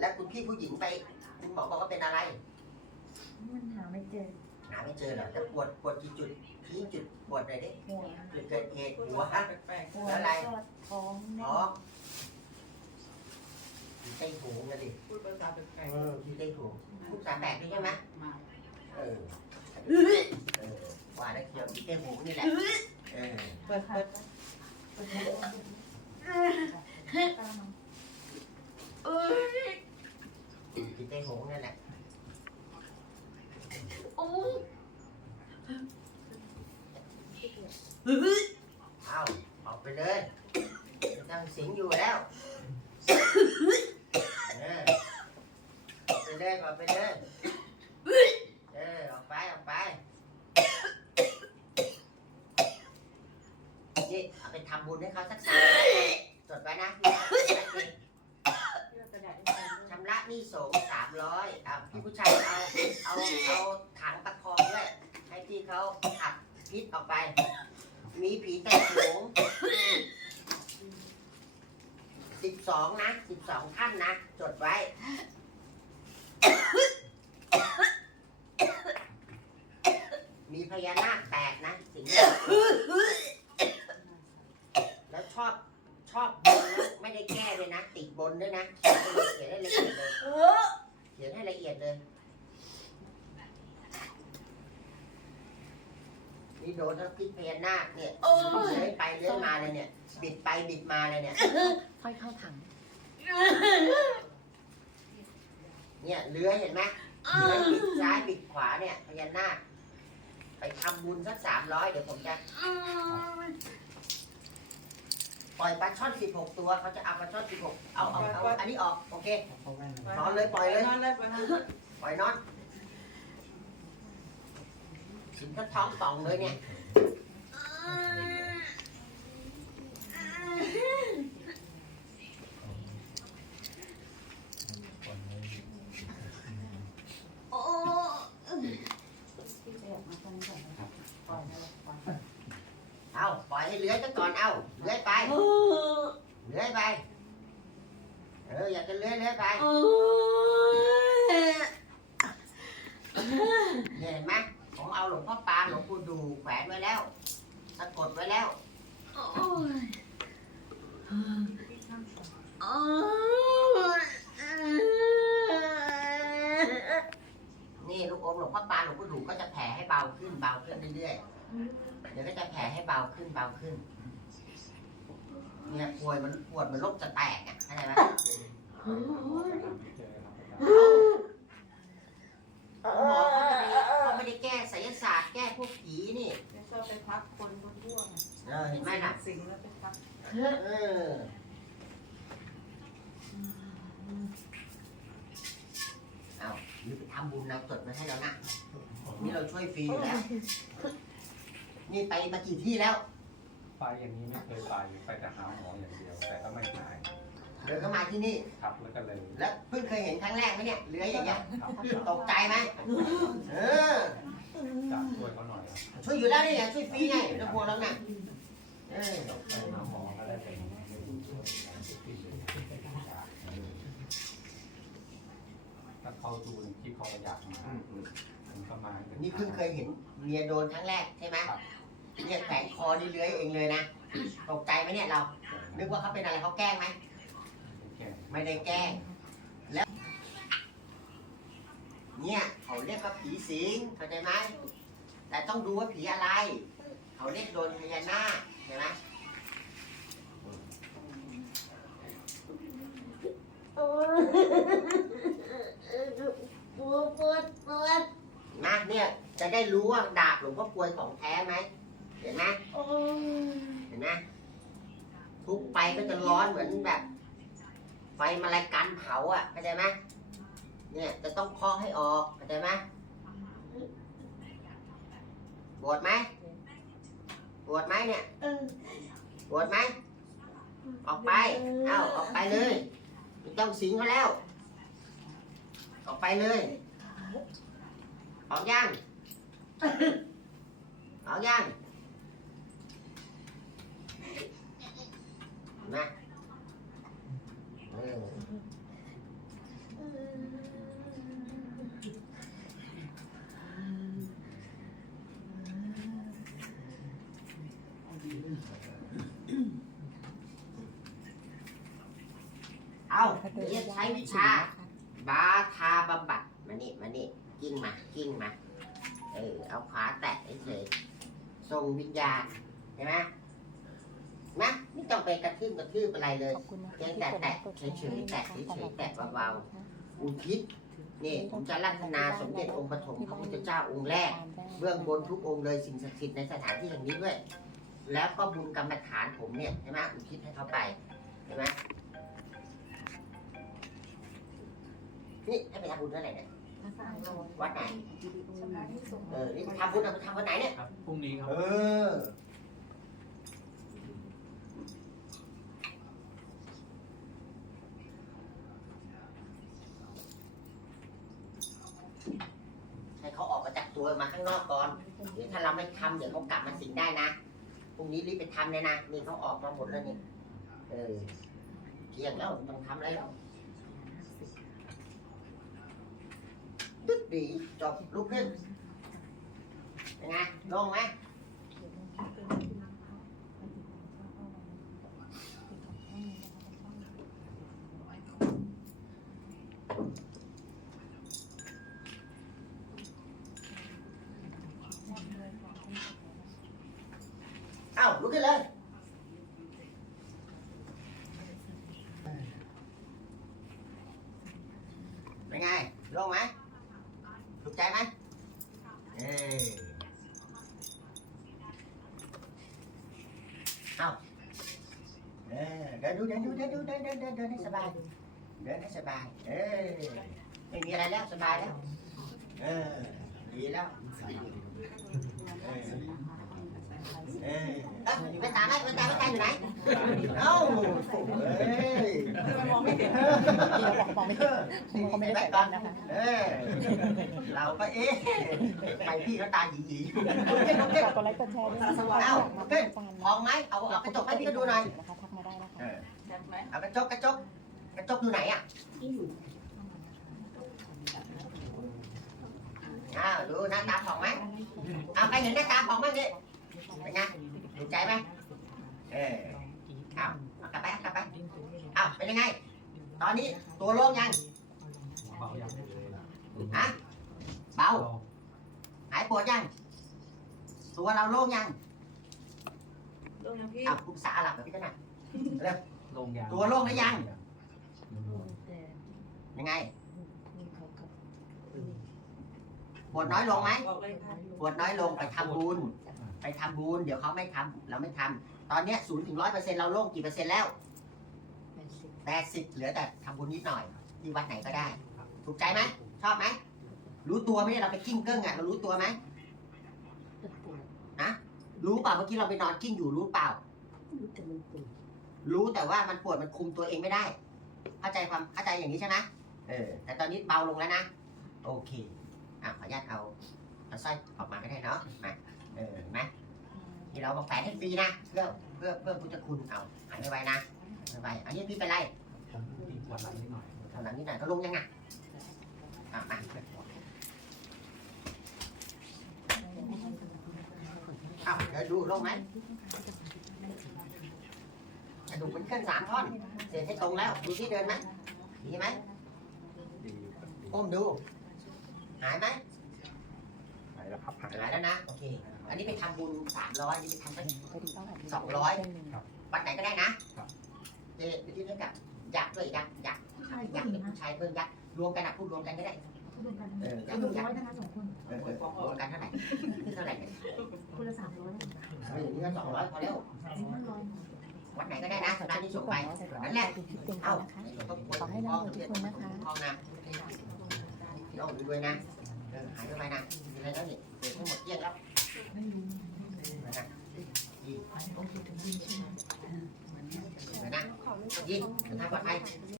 แล้วคุณพี่ผู้หญิงไปคุณหมอบอกว่าเป็นอะไรมันหาไม่เจอหาไม่เจอเหรอแล้วปวดปวดกี่จุดชี้จุดปวดหน่อยดิหัวจุดเกิดเหตุหัวแปลกหัวแล้วอะไรก็ท้องแน่ท้องอยู่ใต้หูกันดิๆพูดภาษาแปลกเอออยู่ใต้หูพูดภาษาแปลกด้วยใช่ไหมมาเออเออว่าได้เกี่ยวอยู่ใต้หูนี่แหละเออเปิดเปิดตามมาอยู่ ใต้หูนั่นแหละเอาออกไปเลยไม่ต้งสิงอยู่แล้วเออออกไปเลยออกไปเลยเออออกไปออกไปนี่เอาไปทำบุญให้เขาสักสามจดไว้นะำระหนี้สงฆ์สามร้อยเอาพี่ผู้ชายเอาเอาเอาถังปะคองด้วยให้พี่เขาขับพิษออกไป มีผีแต่สูงสิบสองนะสิบสองท่านนะ จดไว้ มีพญานาคแตกนะ สิงนี้แล้วชอบชอบบนแล้วไม่ได้แก้เลยนะ ติด บนด้วยนะ เขียนให้ละเอียดเลยเขียนให้ละเอียดเลย นี่โดนทั้งพิษพญานาคเนี่ยเลื้อยไปเลื้อยมาเลยเนี่ย บิดไปบิดมาเลยเนี่ย ค่อยเข้าถัง เนี่ยเลื้อยเห็นไหมเลื้อยบิดซ้ายบิดขวาเนี่ยพญานาค ไปทำบุญสักสามร้อยเดี๋ยวผมจะ ปล่อยปลาช่อนสิบหกตัวเขาจะเอาปลาช่อนสิบหกเอาเอาเอาอันนี้ออกโอเค นอนเลยปล่อยเลย นอนเลยปล่อยนอนเลยปล่อยนอนถึงก็ท้องป่องเลยเนี่ยเอาปล่อยให้เลื้อยซะก่อนเอาเลื้อยไป เลื้อยไปเอออยากจะเลื้อยเลื้อยไปเนี่ยเห็นไหมผมเอาหลวงพ่อปานหลวงปู่ดูแขวนไว้แล้วสะกดไว้แล้วนี่ลูกอมหลวงพ่อปานหลวงปู่ดูก็จะแผ่ให้เบาขึ้นเบาขึ้นเรื่อยๆเดี๋ยวก็จะแผ่ให้เบาขึ้นเบาขึ้น เนี่ยป่วยมันปวดมันโรคจะแตกอะเข้าใจไหมหมอเขาไม่ได้เขาไม่ได้แก้ไสยศาสตร์แก้พวกผีนี่จะชอบไปพักคนทั่วงเออเห็นไหมน่ะสิงแล้วไปพักเออเอานี่ไปทำบุญเราจดมาให้แล้วนะนี่เราช่วยฟรีอยู่แล้วนี่ไปมากี่ที่แล้ว ไปอย่างนี้ไม่เคยไปไปแต่หาหมออย่างเดียว แต่ก็ไม่หายเดินเข้ามาที่นี่ ครับแล้วก็เลยแล้วเพิ่งเคยเห็นครั้งแรกไหมเนี่ยเลื้อยอย่างเงี้ยครับตกใจไหมเออ จากช่วยเขาหน่อยครับช่วยอยู่แล้วนี่ไงช่วยฟรีไงไม่ต้องกลัวแล้วนะเออไปหาหมอก็ได้เป็นถ้าเขาดูในคลิปเขาก็อยากมามันก็มานี่เพิ่งเคยเห็นเมียโดนครั้งแรกใช่ไหม เนี่ยแขวนคอนี่เลื้อยเองเลยนะ ตกใจไหมเนี่ยเรา นึกว่าเขาเป็นอะไรเขาแกล้งไหมแก่ไม่ได้แกล้ง แล้ว เนี่ยเขาเรียกว่าผีสิง เข้าใจไหม แต่ต้องดูว่าผีอะไร เขาเรียกโดนพญานาคเห็นไหมปวดปวดปวดนะเนี่ยจะได้รู้ว่าดาบหลวงพ่อกลวยของแท้ไหม เห็นไหมเห็นไหมทุบไปก็จะร้อนเหมือนแบบ ไฟมาลายกันเผาอะเข้าใจไหมเนี่ยจะต้องเคาะให้ออกเข้าใจไหมปวดไหมปวดไหมเนี่ยปวดไหมออกไปเอ้าออกไปเลยไม่ต้องสิงเขาแล้ว ออกไปเลยออกยังออกยัง นะเอาเรียนใช้วิชา บาทาบำบัดมานี่มานี่กิ้งมากิ้งมา เออ เอาขาแตะเฉยทรงวิญญาณใช่ไหม ไม่ต้องไปกระทืบกระทืบอะไรเลยขอบคุณนะคะเพียงแต่แตะเฉยๆแตะเฉยๆแตะเบาอุทิศนี่ผมจะรัตนาสมเด็จองค์ปฐมพระพุทธเจ้าองค์แรก เบื้องบนทุกองค์เลยสิ่งศักดิ์สิทธิ์ในสถานที่แห่งนี้ด้วย แล้วก็บุญกรรมฐานผมเนี่ยใช่ไหมอุทิศให้เขาไปใช่ไหมนี่ให้ไปทำบุญเท่าไหร่เนี่ยวัดไหน เออ นี่ทำบุญเอาไปทำวันไหนเนี่ย ครับพรุ่งนี้ครับ เออให้เขาออกมาจาก ตัวมาข้างนอกก่อนเดี๋ยวถ้าเราไม่ทำเดี๋ยวเขากลับมาสิงได้นะพรุ่งนี้รีบไปทำเลยนะนี่เขาออกมาหมดแล้วนี่เออเที่ยงแล้วไม่ต้องทำอะไรแล้วดึกดีจบลุกขึ้นเป็นไงลงไหม เอ้าลุกขึ้นเลยเป็นไงลงไหมถูกใจไหมเออเอาเออเดินดูเไปตามไหมไปตามไปตามอยู่ไหน เอ้าเฮ้ยมองไม่เห็นมองไม่เห็นเขาไม่ได้ใส่แว่นนะคะเออเราก็เอ๊ะทำไมพี่เขาตาหยีหยีลุกขึ้นลุกขึ้นฝากกดไลค์กดแชร์ด้วยนะคะเอ้ามาขึ้เป็นนอาจารย์ออกไหมเอาเอากระจกให้พี่เขาดูหน่อยนะคะทักมาได้นะคะเออเอากระจกกระจกกระจกอยู่ไหนอะอ้าวดูหน้าตาผ่องไหมเอาใครเห็นหน้าตาผ่องบ้างดิ เป็นไงถูกใจไหมเออเอาเอากลับไปเอากลับไปเอาเป็นยังไง ตอนนี้ตัวโล่งยังเบายังฮะเบาหายปวดยังตัวเราโล่งยังโดนยังพี่เอาคุณสาหลับกับพี่กันนะลงยางตัวโล่งหรือยังยังไงปวดน้อยลงไหมบอกเลยค่ะปวดน้อยลงไปทำบุญ ไปทำบุญเดี๋ยวเขาไม่ทำเราไม่ทำตอนเนี้ยศูนย์ถึงร้อยเปอร์เซ็นต์เราโล่งกี่เปอร์เซ็นต์แล้วแปดสิบเหลือแต่ทำบุญนิดหน่อย ที่วัดไหนก็ได้ ถูกใจไหมชอบไหมรู้ตัวไหมเราไปกิ้งเกิ้งอะเรารู้ตัวไหมนะรู้เปล่าเมื่อกี้เราไปนอนกิ้งอยู่รู้เปล่า รู้แต่ว่ามันปวดมันคุมตัวเองไม่ได้เข้าใจความเข้าใจอย่างนี้ใช่ไหมเออ แต่ตอนนี้เบาลงแล้วนะ โอเค อะขออนุญาตเอาเอาสร้อยออกมาก็ได้เนาะมา เออเห็นไหมที่เราบอกแฝงให้ฟรีนะเพื่อเพื่อเพื่อพุทธคุณเอาหายไวๆนะหายไวอันนี้พี่เป็นไรติดวันหลังนิดหน่อยทำหลังนี้หน่อยก็ลงยังไงอะมาเอาเดี๋ยวดูลงไหมกระดูกมันขึ้นสามท่อน เสร็จให้ตรงแล้ว ดูที่เดินไหมดีไหมดีก้มดู หายไหมหายแล้วครับหายหายแล้วนะ โอเค อันนี้ไปทำบุญสามร้อยนี่ไปทำสักพอดีต้องสองร้อยวัดไหนก็ได้นะครับเจไปที่นี่กับยักษ์ด้วยยักษ์ยักษ์ยักษ์ผู้ชายเพิ่มยักษ์รวมกันนะพูดรวมกันก็ได้เออยักษ์ยักษ์นะคะสองคนเออเออรวมกันเท่าไหร่เท่าไหร่เนี่ยคนละสามร้อยเออนี่ก็สองร้อยพอแล้ววัดไหนก็ได้นะร้านที่ส่งไปนั่นแหละเอ้าขอให้เราทุกคนนะคะคลองนะน้องดูด้วยนะหายไปนะมีอะไรแล้วนี่เด็กทั้งหมดเยี่ยงแล้ว นะยิงทางปลอดภัย